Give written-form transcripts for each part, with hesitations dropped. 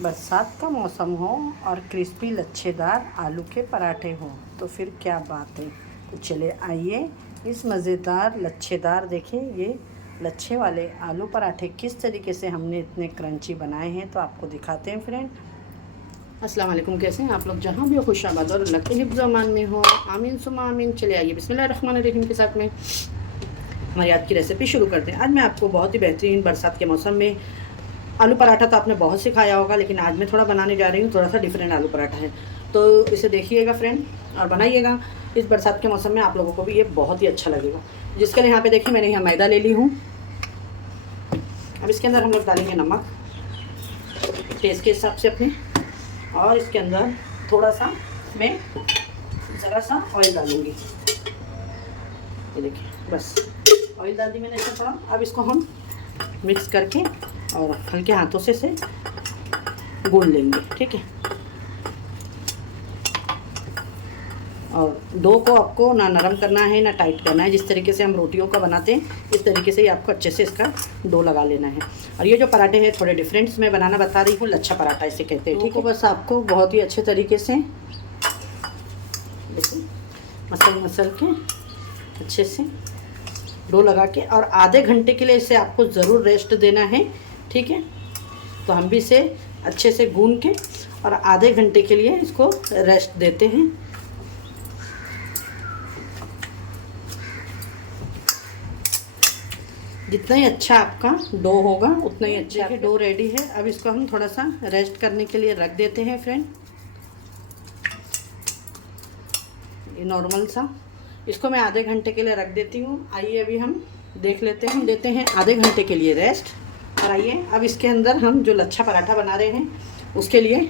बरसात का मौसम हो और क्रिस्पी लच्छेदार आलू के पराठे हों तो फिर क्या बात है। तो चले आइए इस मज़ेदार लच्छेदार देखिए ये लच्छे वाले आलू पराठे किस तरीके से हमने इतने क्रंची बनाए हैं तो आपको दिखाते हैं फ्रेंड। अस्सलाम वालेकुम, कैसे हैं आप लोग, जहाँ भी हो खुशाबाद और अल्लाह के हिफ्ज़ अमान में हो, आमीन सुमा आमीन। चले आइए बिस्मिल्लाहिर्रहमानिर्रहीम के साथ में हमारी आज की रेसिपी शुरू करते हैं। आज मैं आपको बहुत ही बेहतरीन बरसात के मौसम में आलू पराठा तो आपने बहुत से खाया होगा, लेकिन आज मैं थोड़ा बनाने जा रही हूँ, थोड़ा सा डिफरेंट आलू पराठा है। तो इसे देखिएगा फ्रेंड और बनाइएगा। इस बरसात के मौसम में आप लोगों को भी ये बहुत ही अच्छा लगेगा। जिसके लिए यहाँ पे देखिए मैंने यहाँ मैदा ले ली हूँ। अब इसके अंदर हम लोग डालेंगे नमक टेस्ट के हिसाब से अपने, और इसके अंदर थोड़ा सा मैं ज़रा सा ऑयल डालूँगी। ये देखिए बस ऑयल डाल दी मैंने इसमें थोड़ा। अब इसको हम मिक्स करके और हल्के हाथों से इसे गूंद लेंगे, ठीक है। और डो को आपको ना नरम करना है ना टाइट करना है। जिस तरीके से हम रोटियों का बनाते हैं इस तरीके से ही आपको अच्छे से इसका डो लगा लेना है। और ये जो पराठे हैं थोड़े डिफरेंट मैं बनाना बता रही हूँ, लच्छा पराठा इसे कहते हैं, ठीक है। बस आपको बहुत ही अच्छे तरीके से मसल के अच्छे से डो लगा के और आधे घंटे के लिए इसे आपको ज़रूर रेस्ट देना है, ठीक है। तो हम भी इसे अच्छे से गूंद के और आधे घंटे के लिए इसको रेस्ट देते हैं। जितना ही अच्छा आपका डो होगा उतना ही अच्छा है। डो रेडी है। अब इसको हम थोड़ा सा रेस्ट करने के लिए रख देते हैं फ्रेंड। ये नॉर्मल सा इसको मैं आधे घंटे के लिए रख देती हूँ। आइए अभी हम देख लेते हैं। हम देते हैं आधे घंटे के लिए रेस्ट। और आइए अब इसके अंदर हम जो लच्छा पराठा बना रहे हैं उसके लिए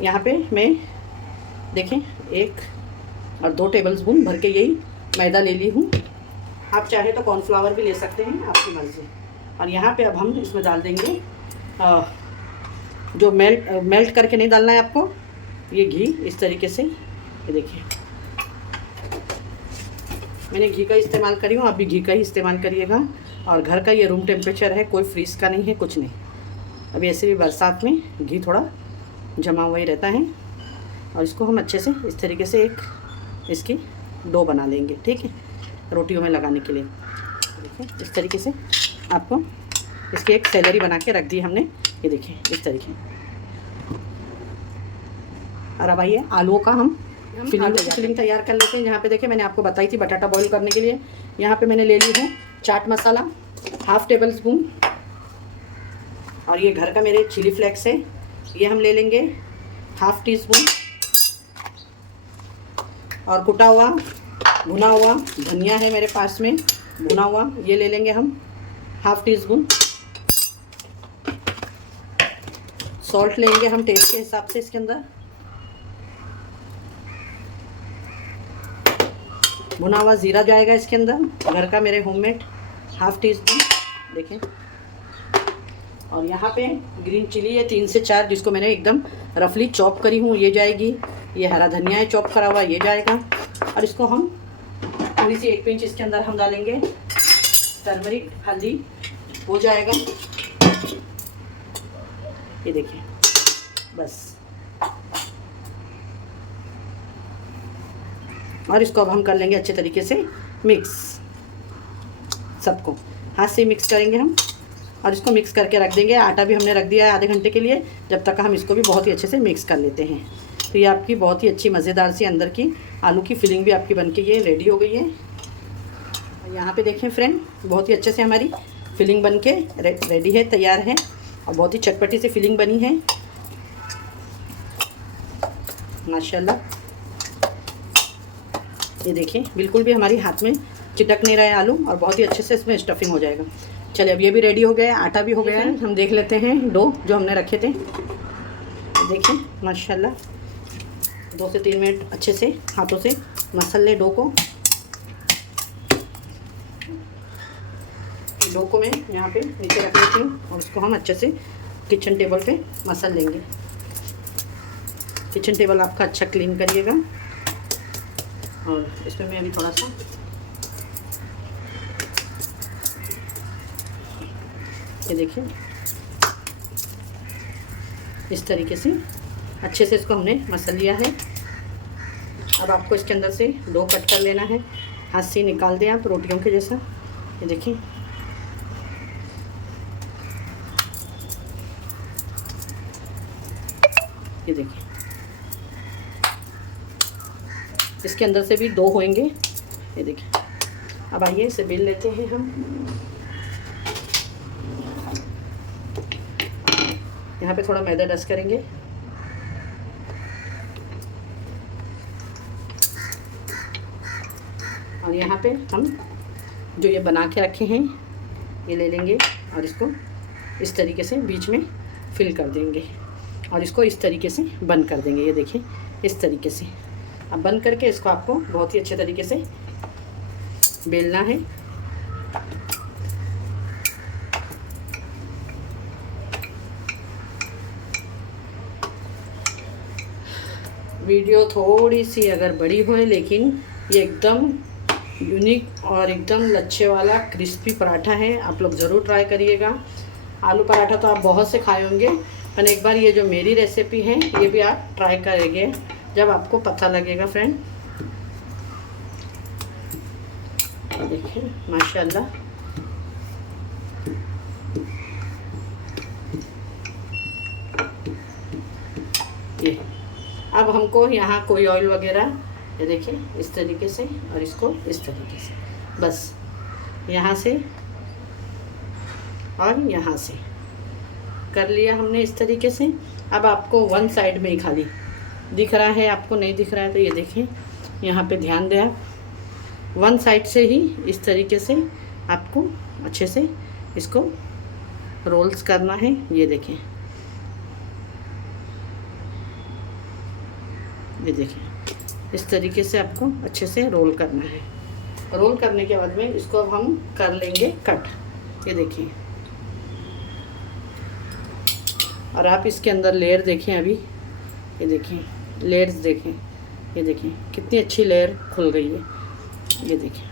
यहाँ पे मैं देखें 1 और 2 टेबलस्पून भर के यही मैदा ले ली हूँ। आप चाहे तो कॉर्नफ्लावर भी ले सकते हैं, आपकी मर्ज़ी। और यहाँ पे अब हम इसमें डाल देंगे जो मेल्ट करके नहीं डालना है आपको, ये घी इस तरीके से। ये देखिए मैंने घी का इस्तेमाल करी हूँ, आप भी घी का ही इस्तेमाल करिएगा। और घर का ये रूम टेम्परेचर है, कोई फ्रीज़ का नहीं है, कुछ नहीं। अभी ऐसे भी बरसात में घी थोड़ा जमा हुआ ही रहता है। और इसको हम अच्छे से इस तरीके से एक इसकी डो बना लेंगे, ठीक है, रोटियों में लगाने के लिए। देखिए इस तरीके से आपको इसकी एक सैलरी बना के रख दी हमने। ये देखिए इस तरीके। और अब आइए आलूओं का हम फिलिंग तैयार कर लेते हैं। यहाँ पे देखिए मैंने आपको बताई थी बटाटा बॉईल करने के लिए। यहाँ पे मैंने ले ली हूँ चाट मसाला 1/2 टेबलस्पून। और ये घर का मेरे चिली फ्लेक्स है, ये हम ले लेंगे 1/2 टीस्पून। और कुटा हुआ भुना हुआ धनिया है मेरे पास में भुना हुआ, ये ले लेंगे हम 1/2 टीस्पून। सॉल्ट लेंगे हम टेस्ट के हिसाब से इसके अंदर। भुना हुआ ज़ीरा जाएगा इसके अंदर, घर का मेरे होममेड 1/2 टीस्पून देखें। और यहाँ पे ग्रीन चिली है 3 से 4, जिसको मैंने एकदम रफली चॉप करी हूँ, ये जाएगी। ये हरा धनिया है चॉप करा हुआ, ये जाएगा। और इसको हम थोड़ी सी 1 पिंच इसके अंदर हम डालेंगे टर्मरिक, हल्दी, हो जाएगा। ये देखिए बस। और इसको अब हम कर लेंगे अच्छे तरीके से मिक्स, सबको हाथ से मिक्स करेंगे हम। और इसको मिक्स करके रख देंगे। आटा भी हमने रख दिया है आधे घंटे के लिए, जब तक हम इसको भी बहुत ही अच्छे से मिक्स कर लेते हैं। तो ये आपकी बहुत ही अच्छी मज़ेदार सी अंदर की आलू की फिलिंग भी आपकी बनके ये रेडी हो गई है। यहाँ पे देखें फ्रेंड, बहुत ही अच्छे से हमारी फिलिंग बनके रेडी है, तैयार है। और बहुत ही चटपटी सी फिलिंग बनी है माशाल्लाह। ये देखिए बिल्कुल भी हमारी हाथ में चिटक नहीं रहा है आलू, और बहुत ही अच्छे से इसमें स्टफिंग हो जाएगा। चलिए अब ये भी रेडी हो गया है, आटा भी हो गया है। हम देख लेते हैं डो जो हमने रखे थे। देखिए माशाल्लाह 2 से 3 मिनट अच्छे से हाथों से मसल ले डो को। डो को मैं यहाँ पे नीचे रख लेती हूँ और उसको हम अच्छे से किचन टेबल पे मसल लेंगे। किचन टेबल आपका अच्छा क्लीन करिएगा। और इसमें मैं अभी थोड़ा सा ये देखिए इस तरीके से अच्छे से इसको हमने मसल लिया है। अब आपको इसके अंदर से डो कट कर लेना है, हाथ से निकाल दें आप रोटियों के जैसा। ये देखिए, ये देखिए, इसके अंदर से भी डो होंगे। ये देखिए, अब आइए इसे बेल लेते हैं हम। यहाँ पे थोड़ा मैदा डस्ट करेंगे। और यहाँ पे हम जो ये बना के रखे हैं ये ले लेंगे और इसको इस तरीके से बीच में फिल कर देंगे और इसको इस तरीके से बंद कर देंगे। ये देखिए, इस तरीके से। अब बंद करके इसको आपको बहुत ही अच्छे तरीके से बेलना है। वीडियो थोड़ी सी अगर बड़ी हो, लेकिन ये एकदम यूनिक और एकदम लच्छे वाला क्रिस्पी पराठा है। आप लोग ज़रूर ट्राई करिएगा। आलू पराठा तो आप बहुत से खाए होंगे, पर एक बार ये जो मेरी रेसिपी है ये भी आप ट्राई करेंगे, जब आपको पता लगेगा फ्रेंड। देखिए माशाल्लाह, ये अब हमको यहाँ कोई ऑयल वगैरह, ये देखिए इस तरीके से और इसको इस तरीके से, बस यहाँ से और यहाँ से कर लिया हमने इस तरीके से। अब आपको वन साइड में ही खाली दिख रहा है, आपको नहीं दिख रहा है तो ये देखिए, यहाँ पे ध्यान दें आप, वन साइड से ही इस तरीके से आपको अच्छे से इसको रोल्स करना है। ये देखें, ये देखिए, इस तरीके से आपको अच्छे से रोल करना है। रोल करने के बाद में इसको अब हम कर लेंगे कट। ये देखिए, और आप इसके अंदर लेयर देखें अभी, ये देखिए लेयर्स देखें, ये देखिए कितनी अच्छी लेयर खुल गई है। ये देखिए,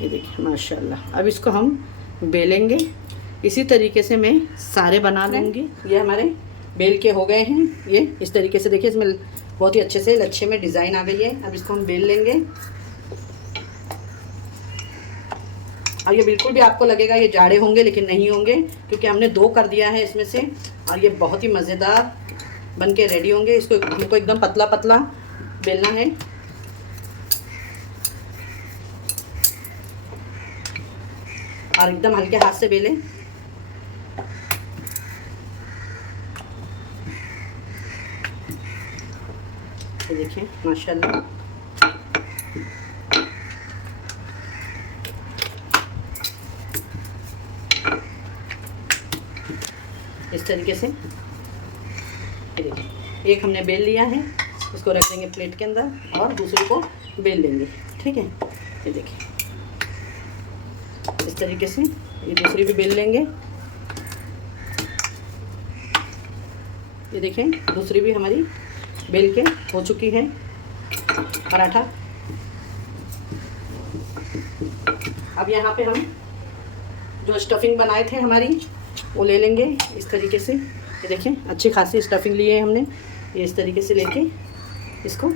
ये देखिए माशाल्लाह। अब इसको हम बेलेंगे। इसी तरीके से मैं सारे बना लूँगी। ये हमारे बेल के हो गए हैं। ये इस तरीके से देखिए, इसमें बहुत ही अच्छे से लच्छे में डिज़ाइन आ गई है। अब इसको हम बेल लेंगे और ये बिल्कुल भी आपको लगेगा ये जाड़े होंगे, लेकिन नहीं होंगे, क्योंकि हमने दो कर दिया है इसमें से। और ये बहुत ही मज़ेदार बन के रेडी होंगे। इसको हमको एकदम पतला पतला बेलना है। और एकदम हल्के हाथ से बेलें। ये देखिए माशाल्लाह, इस तरीके से। ये देखिए, एक हमने बेल लिया है, इसको रख देंगे प्लेट के अंदर और दूसरे को बेल लेंगे। ठीक है, ये देखिए इस तरीके से ये दूसरी भी बेल लेंगे। ये देखें, दूसरी भी हमारी बेल के हो चुकी है पराठा। अब यहाँ पे हम जो स्टफिंग बनाए थे हमारी वो ले लेंगे इस तरीके से। ये देखें, अच्छी खासी स्टफिंग ली है हमने। ये इस तरीके से लेके इसको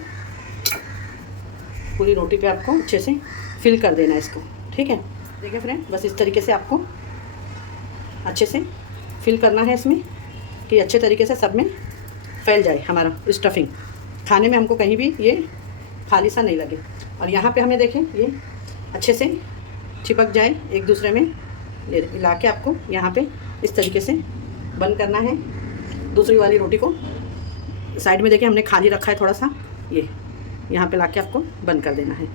पूरी रोटी पे आपको अच्छे से फिल कर देना है इसको। ठीक है, देखिए फ्रेंड, बस इस तरीके से आपको अच्छे से फिल करना है इसमें, कि अच्छे तरीके से सब में फैल जाए हमारा स्टफिंग। खाने में हमको कहीं भी ये खाली सा नहीं लगे। और यहाँ पे हमें देखें ये अच्छे से चिपक जाए एक दूसरे में। ये ला के आपको यहाँ पे इस तरीके से बंद करना है। दूसरी वाली रोटी को साइड में देखिए हमने खाली रखा है थोड़ा सा, ये यहाँ पे ला के आपको बंद कर देना है।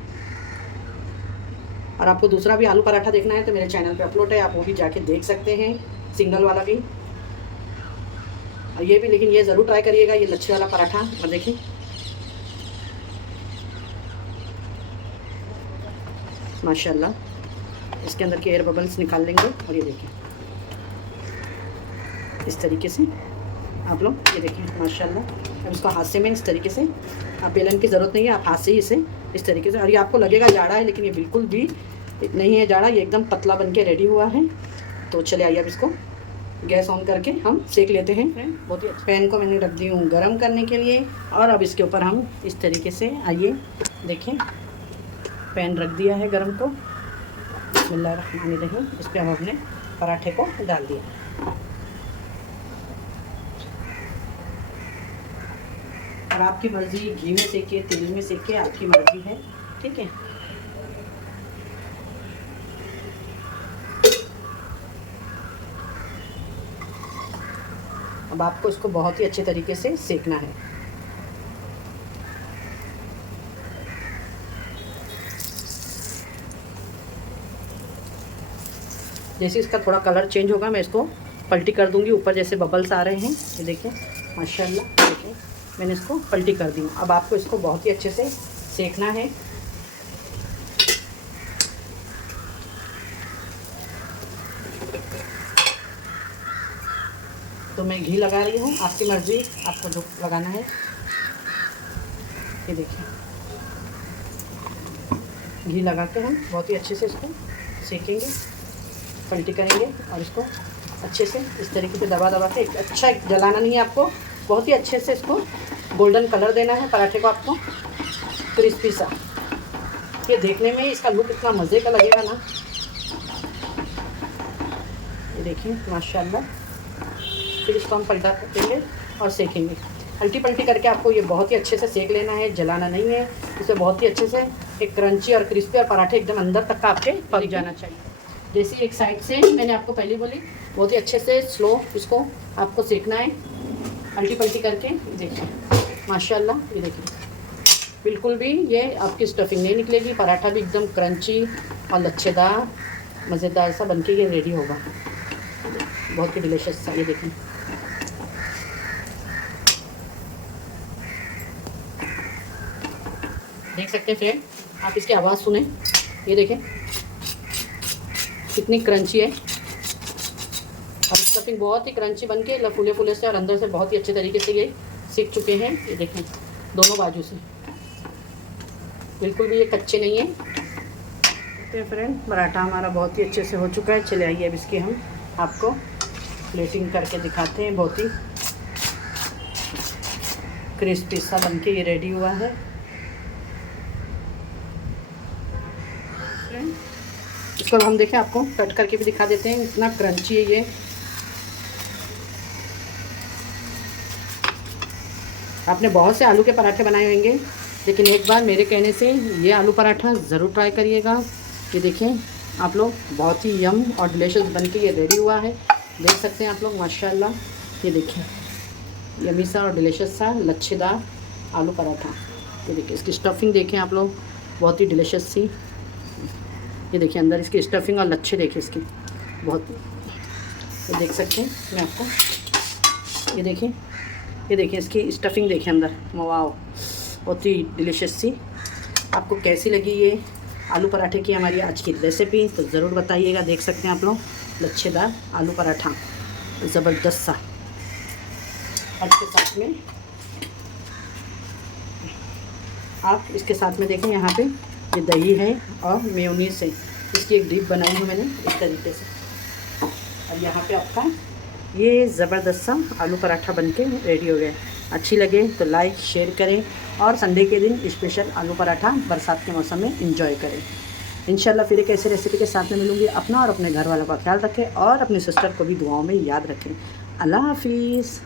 और आपको दूसरा भी आलू पराठा देखना है तो मेरे चैनल पे अपलोड है, आप वो भी जाके देख सकते हैं, सिंगल वाला भी और ये भी। लेकिन ये ज़रूर ट्राई करिएगा, ये लच्छे वाला पराठा। और देखिए माशाल्लाह, इसके अंदर के एयर बबल्स निकाल लेंगे। और ये देखिए इस तरीके से आप लोग, ये देखिए माशाल्लाह। अब इसको हाथ से में इस तरीके से, आप बेलन की ज़रूरत नहीं है, आप हाथ से ही इसे इस तरीके से। और ये आपको लगेगा जाड़ा है, लेकिन ये बिल्कुल भी नहीं है जाड़ा, ये एकदम पतला बन के रेडी हुआ है। तो चले आइए अब इसको गैस ऑन करके हम सेक लेते हैं। बहुत ही पैन को मैंने रख दी हूँ गरम करने के लिए, और अब इसके ऊपर हम इस तरीके से, आइए देखें, पैन रख दिया है गरम को। बिस्मिल्लाहिर्रहमानिर्रहीम। इस पर हम अपने पराठे को डाल दिया, और आपकी मर्ज़ी घी में सेके, तेल में सेके, आपकी मर्ज़ी है, ठीक है। अब आपको इसको बहुत ही अच्छे तरीके से सेकना है। जैसे इसका थोड़ा कलर चेंज होगा मैं इसको पलटी कर दूंगी। ऊपर जैसे बबल्स आ रहे हैं, ये देखिए माशाल्लाह, देखिए मैंने इसको पलटी कर दी। अब आपको इसको बहुत ही अच्छे से सेकना है। तो मैं घी लगा रही हूँ, आपकी मर्ज़ी, आपको जो लगाना है। ये देखिए घी लगा के हम बहुत ही अच्छे से इसको सेकेंगे, पलटी करेंगे, और इसको अच्छे से इस तरीके से दबा दबा के, अच्छा जलाना नहीं है आपको, बहुत ही अच्छे से इसको गोल्डन कलर देना है पराठे को आपको, क्रिस्पी सा। ये देखने में इसका लुक इतना मज़े का लगेगा ना, ये देखिए माशाल्लाह। फिर इसको हम पलटा देंगे और सेकेंगे, पलटी पलटी करके आपको ये बहुत ही अच्छे से सेक लेना है, जलाना नहीं है। इसे बहुत ही अच्छे से एक क्रंची और क्रिस्पी, और पराठे एकदम अंदर तक का आपके पक जाना चाहिए। जैसे एक साइड से मैंने आपको पहले बोली, बहुत ही अच्छे से स्लो इसको आपको सेकना है, पलटी पलटी करके। देखिए माशाल्लाह, ये देखिए बिल्कुल भी ये आपकी स्टफिंग नहीं निकलेगी, पराठा भी एकदम क्रंची और लच्छेदार मज़ेदार सा बनके ये रेडी होगा, बहुत ही डिलीशियस सा। ये देखिए देख सकते हैं फ्रेंड, आप इसकी आवाज़ सुने, ये देखें कितनी क्रंची है, और स्टफिंग बहुत ही क्रंची बन के फूले फूले से, और अंदर से बहुत ही अच्छे तरीके से ये सीख चुके हैं। ये देखें दोनों बाजू से बिल्कुल भी ये कच्चे नहीं है। तो फ्रेंड पराठा हमारा बहुत ही अच्छे से हो चुका है। चले आइए अब इसकी हम आपको प्लेटिंग करके दिखाते हैं। बहुत ही क्रिस्पी सा बनके ये रेडी हुआ है। इसको हम देखें, आपको कट करके भी दिखा देते हैं, इतना क्रंची है ये। आपने बहुत से आलू के पराठे बनाए होंगे, लेकिन एक बार मेरे कहने से ये आलू पराठा ज़रूर ट्राई करिएगा। ये देखें आप लोग, बहुत ही यम और डिलीशियस बनके ये रेडी हुआ है। देख सकते हैं आप लोग माशाल्लाह, ये देखें यमी सा और डिलीशियस सा लच्छेदार आलू पराठा। ये देखिए इसकी स्टफिंग देखें आप लोग, बहुत ही डिलीशियस सी। ये देखिए अंदर इसकी स्टफिंग और लच्छे देखिए इसकी, बहुत, ये देख सकते हैं मैं आपको, ये देखिए इसकी स्टफिंग देखिए अंदर, वाह बहुत ही डिलीशियस सी। आपको कैसी लगी ये आलू पराठे की हमारी आज की रेसिपी, तो ज़रूर बताइएगा। देख सकते हैं आप लोग लच्छेदार आलू पराठा, ज़बरदस्त सा। और इसके साथ में आप इसके साथ में देखें, यहाँ पे ये दही है और मेयोनीज है, इसकी एक डिप बनाई हूँ मैंने इस तरीके से। और यहाँ पे आपका ये ज़बरदस्त सा आलू पराठा बनके रेडी हो गया। अच्छी लगे तो लाइक शेयर करें, और संडे के दिन स्पेशल आलू पराठा बरसात के मौसम में एंजॉय करें। इंशाल्लाह फिर एक ऐसी रेसिपी के साथ में मिलूँगी। अपना और अपने घर वालों का ख्याल रखें, और अपनी सिस्टर को भी दुआओं में याद रखें। अल्लाह हाफिज़।